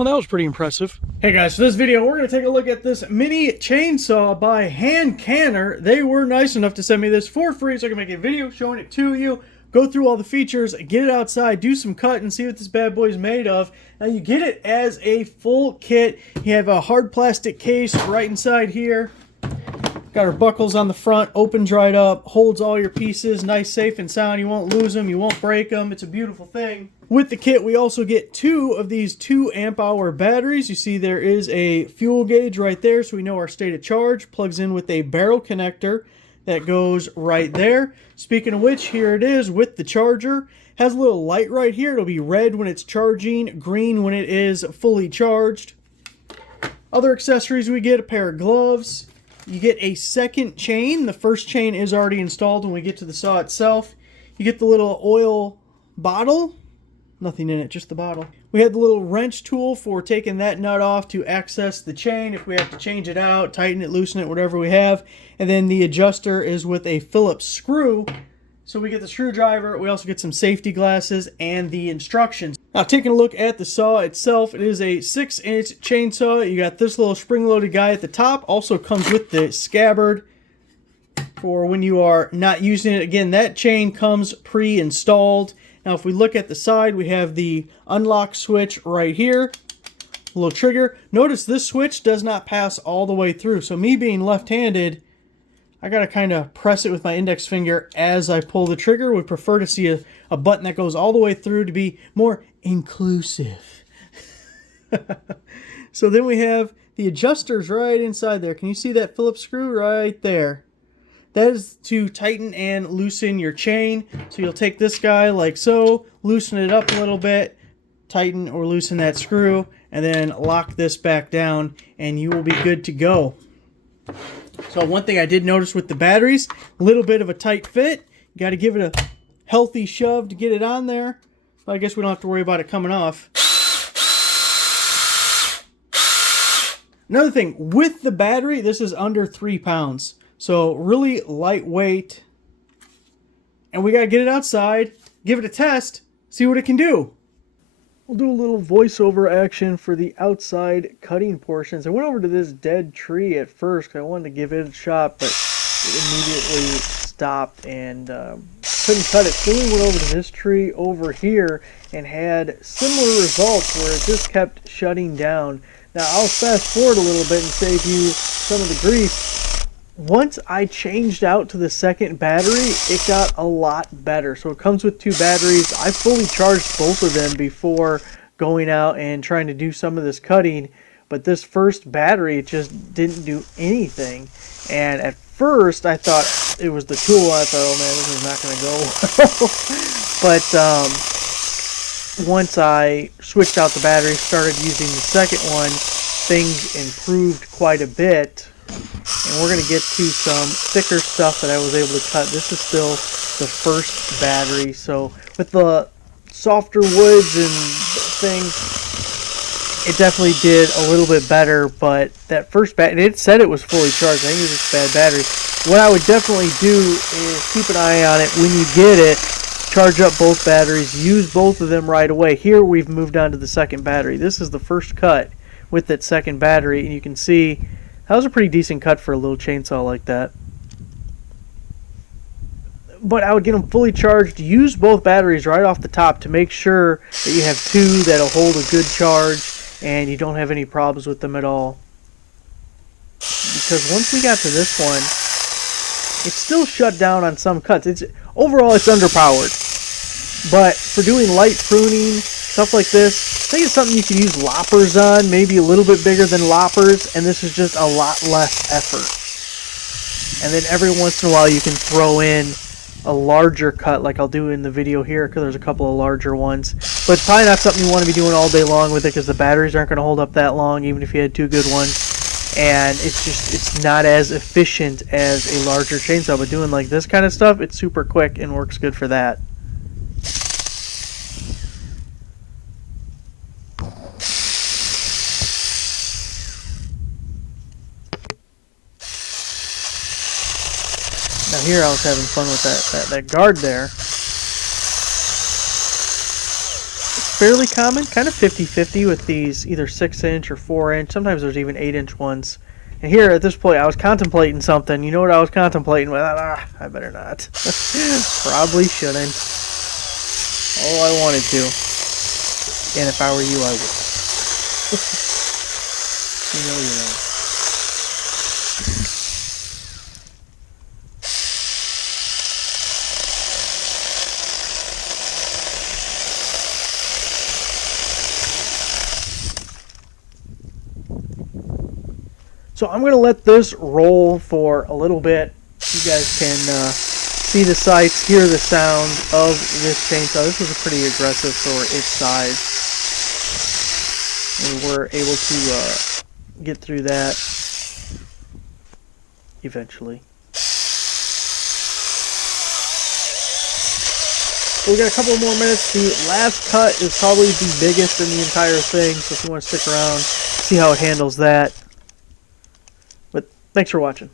Well, that was pretty impressive. Hey guys, for this video, we're going to take a look at this mini chainsaw by Hand Canner. They were nice enough to send me this for free so I can make a video showing it to you, go through all the features, get it outside, do some cutting, see what this bad boy is made of. Now you get it as a full kit. You have a hard plastic case right inside here. Got our buckles on the front, open, dried up, holds all your pieces, nice, safe, and sound. You won't lose them, you won't break them. It's a beautiful thing. With the kit, we also get 2 of these 2 amp hour batteries. You see there is a fuel gauge right there, so we know our state of charge. Plugs in with a barrel connector that goes right there. Speaking of which, here it is with the charger. Has a little light right here. It'll be red when it's charging, green when it is fully charged. Other accessories we get, a pair of gloves. You get a second chain. The first chain is already installed when we get to the saw itself. You get the little oil bottle. Nothing in it, just the bottle. We had the little wrench tool for taking that nut off to access the chain if we have to change it out, tighten it, loosen it, whatever we have. And then the adjuster is with a Phillips screw. So we get the screwdriver, we also get some safety glasses and the instructions. Now taking a look at the saw itself, it is a 6-inch chainsaw. You got this little spring-loaded guy at the top. Also comes with the scabbard for when you are not using it. Again, that chain comes pre-installed. Now if we look at the side, we have the unlock switch right here. A little trigger. Notice this switch does not pass all the way through. So me being left-handed, I gotta kind of press it with my index finger as I pull the trigger. We prefer to see a button that goes all the way through to be more inclusive. So then we have the adjusters right inside there. Can you see that Phillips screw right there? That is to tighten and loosen your chain. So you'll take this guy like so, loosen it up a little bit, tighten or loosen that screw, and then lock this back down, and you will be good to go. So one thing I did notice with the batteries, a little bit of a tight fit. You got to give it a healthy shove to get it on there. Well, I guess we don't have to worry about it coming off. Another thing, with the battery, this is under 3 pounds. So really lightweight. And we got to get it outside, give it a test, see what it can do. We'll do a little voiceover action for the outside cutting portions. I went over to this dead tree at first because I wanted to give it a shot, but it immediately stopped and couldn't cut it. So we went over to this tree over here and had similar results where it just kept shutting down. Now I'll fast forward a little bit and save you some of the grief. Once I changed out to the second battery, it got a lot better. So it comes with 2 batteries. I fully charged both of them before going out and trying to do some of this cutting. But this first battery, it just didn't do anything. And at first, I thought it was the tool. I thought, oh man, this is not going to go well. But once I switched out the battery, started using the second one, things improved quite a bit. And we're going to get to some thicker stuff that I was able to cut. This is still the first battery. So with the softer woods and things, it definitely did a little bit better. But that first battery, it said it was fully charged. I think it was just a bad battery. What I would definitely do is keep an eye on it when you get it. Charge up both batteries. Use both of them right away. Here we've moved on to the second battery. This is the first cut with that second battery. And you can see that was a pretty decent cut for a little chainsaw like that. But I would get them fully charged. Use both batteries right off the top to make sure that you have 2 that'll hold a good charge and you don't have any problems with them at all. Because once we got to this one, it's still shut down on some cuts. Overall, it's underpowered. But for doing light pruning, stuff like this, I think it's something you can use loppers on, maybe a little bit bigger than loppers, and this is just a lot less effort. And then every once in a while you can throw in a larger cut like I'll do in the video here because there's a couple of larger ones. But it's probably not something you want to be doing all day long with it because the batteries aren't going to hold up that long even if you had 2 good ones. And it's not as efficient as a larger chainsaw, but doing like this kind of stuff, it's super quick and works good for that. Now here I was having fun with that guard there. fairly common, kind of 50-50 with these either 6-inch or 4-inch. Sometimes there's even 8-inch ones. And here at this point, I was contemplating something. You know what I was contemplating with? I better not. Probably shouldn't. Oh, I wanted to. And if I were you, I would. You know. So I'm going to let this roll for a little bit. You guys can see the sights, hear the sound of this chainsaw. This was a pretty aggressive for its size. We were able to get through that eventually. So we got a couple more minutes. The last cut is probably the biggest in the entire thing, so if you want to stick around, see how it handles that. But thanks for watching.